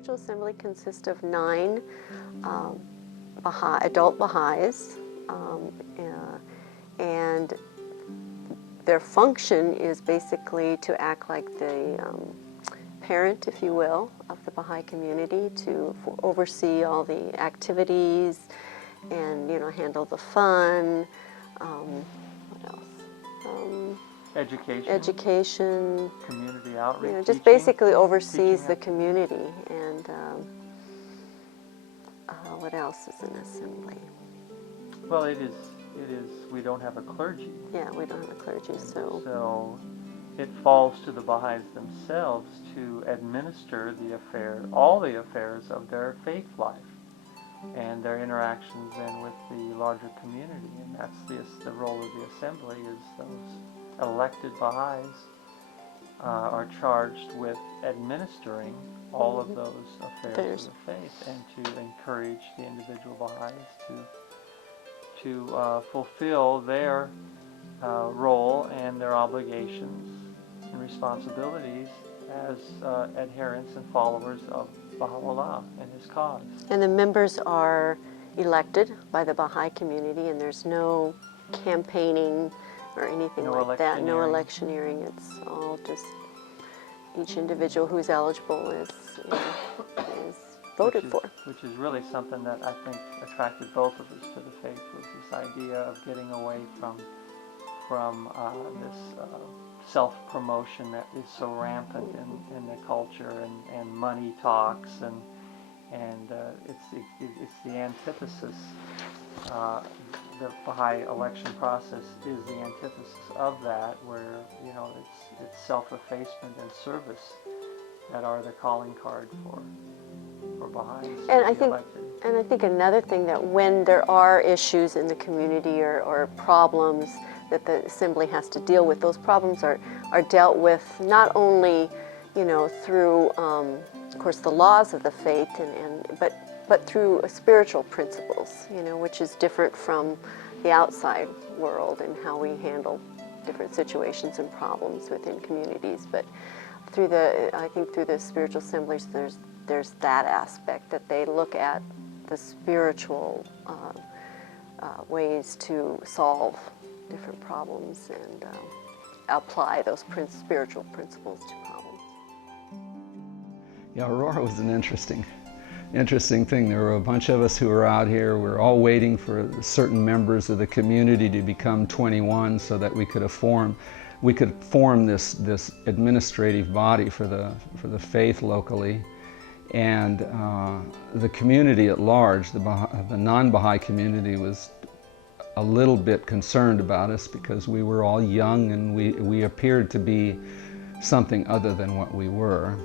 Spiritual Assembly consists of 9 adult Baha'is, and their function is basically to act like the parent, if you will, of the Baha'i community, to oversee all the activities and, handle the fun. What else? Education. Community outreach. Just basically oversees the community. And what else is an assembly? Well, it is. We don't have a clergy. Yeah, we don't have a clergy, So it falls to the Baha'is themselves to administer all the affairs of their faith life and their interactions then with the larger community. And that's the role of the assembly, is those elected Baha'is are charged with administering all of those affairs of the faith and to encourage the individual Baha'is to fulfill their role and their obligations and responsibilities as adherents and followers of Baha'u'llah and his cause. And the members are elected by the Baha'i community, and there's no campaigning or anything like that, no electioneering. It's all just each individual who's eligible is voted for. Which is really something that I think attracted both of us to the faith, was this idea of getting away from this self-promotion that is so rampant in the culture, and money talks, and it's the antithesis. The Baha'i election process is the antithesis of that, where it's self-effacement and service that are the calling card for Baha'is. And I think another thing, that when there are issues in the community or problems that the assembly has to deal with, those problems are dealt with not only through of course the laws of the faith but through spiritual principles, which is different from the outside world and how we handle different situations and problems within communities. But I think through the spiritual assemblies, there's that aspect, that they look at the spiritual ways to solve different problems and apply those spiritual principles to problems. Yeah, Aurora was an interesting thing. There were a bunch of us who were out here. We were all waiting for certain members of the community to become 21 so that we could form this administrative body for the faith locally. And the community at large, the non-Baha'i community, was a little bit concerned about us because we were all young and we appeared to be something other than what we were.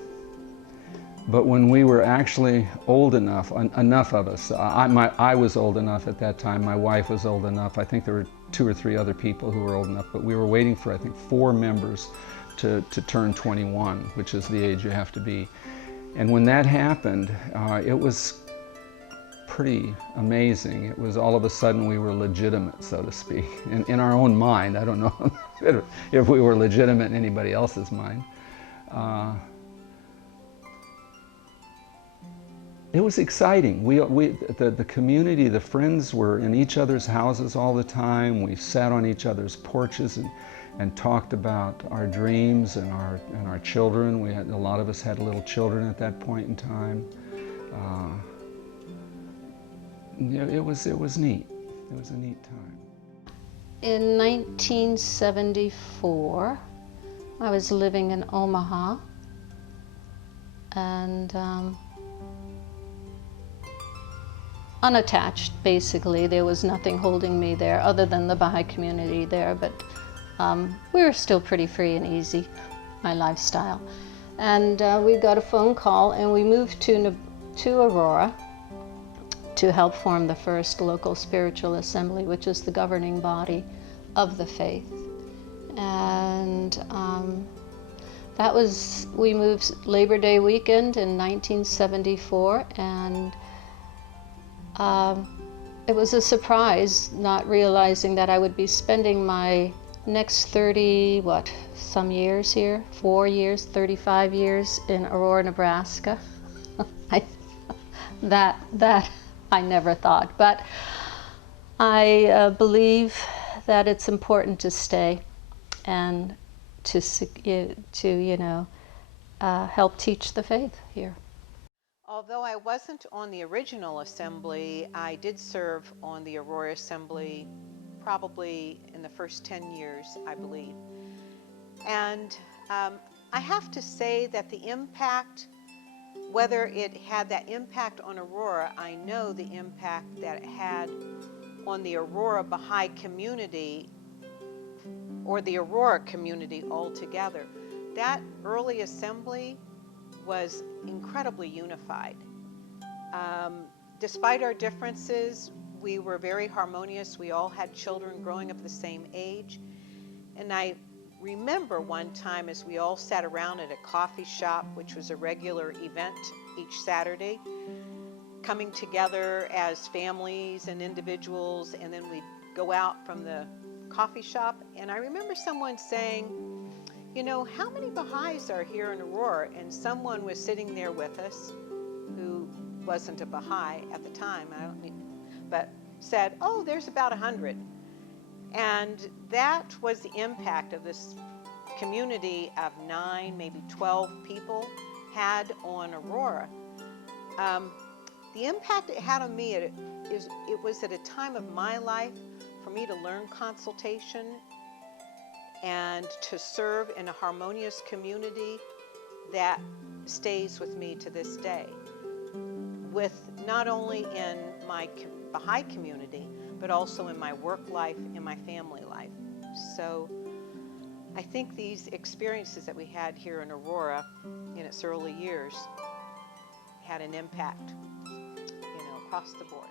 But when we were actually old enough of us, I was old enough at that time, my wife was old enough, I think there were 2 or 3 other people who were old enough, but we were waiting for, I think, 4 members to turn 21, which is the age you have to be. And when that happened, it was pretty amazing. It was all of a sudden we were legitimate, so to speak, in our own mind. I don't know if we were legitimate in anybody else's mind. It was exciting. The community, the friends were in each other's houses all the time. We sat on each other's porches and talked about our dreams and our children. A lot of us had little children at that point in time. It was neat. It was a neat time. In 1974, I was living in Omaha, and unattached, basically. There was nothing holding me there other than the Baha'i community there, but we were still pretty free and easy, my lifestyle. And we got a phone call, and we moved to Aurora to help form the first local spiritual assembly, which is the governing body of the faith. And we moved Labor Day weekend in 1974, and it was a surprise, not realizing that I would be spending my next 35 years in Aurora, Nebraska. I, that I never thought. But I believe that it's important to stay and to help teach the faith here. Although I wasn't on the original assembly, I did serve on the Aurora Assembly probably in the first 10 years, I believe. And I have to say that the impact, whether it had that impact on Aurora, I know the impact that it had on the Aurora Baha'i community, or the Aurora community altogether. That early assembly was incredibly unified. Despite our differences, we were very harmonious. We all had children growing up the same age. And I remember one time as we all sat around at a coffee shop, which was a regular event each Saturday, coming together as families and individuals, and then we'd go out from the coffee shop. And I remember someone saying, you know, how many Baha'is are here in Aurora? And someone was sitting there with us who wasn't a Baha'i at the time, but said, oh, there's about 100. And that was the impact of this community of 9, maybe 12 people had on Aurora. The impact it had on me, it was at a time of my life for me to learn consultation and to serve in a harmonious community that stays with me to this day, with not only in my Baha'i community, but also in my work life, in my family life. So I think these experiences that we had here in Aurora in its early years had an impact, across the board.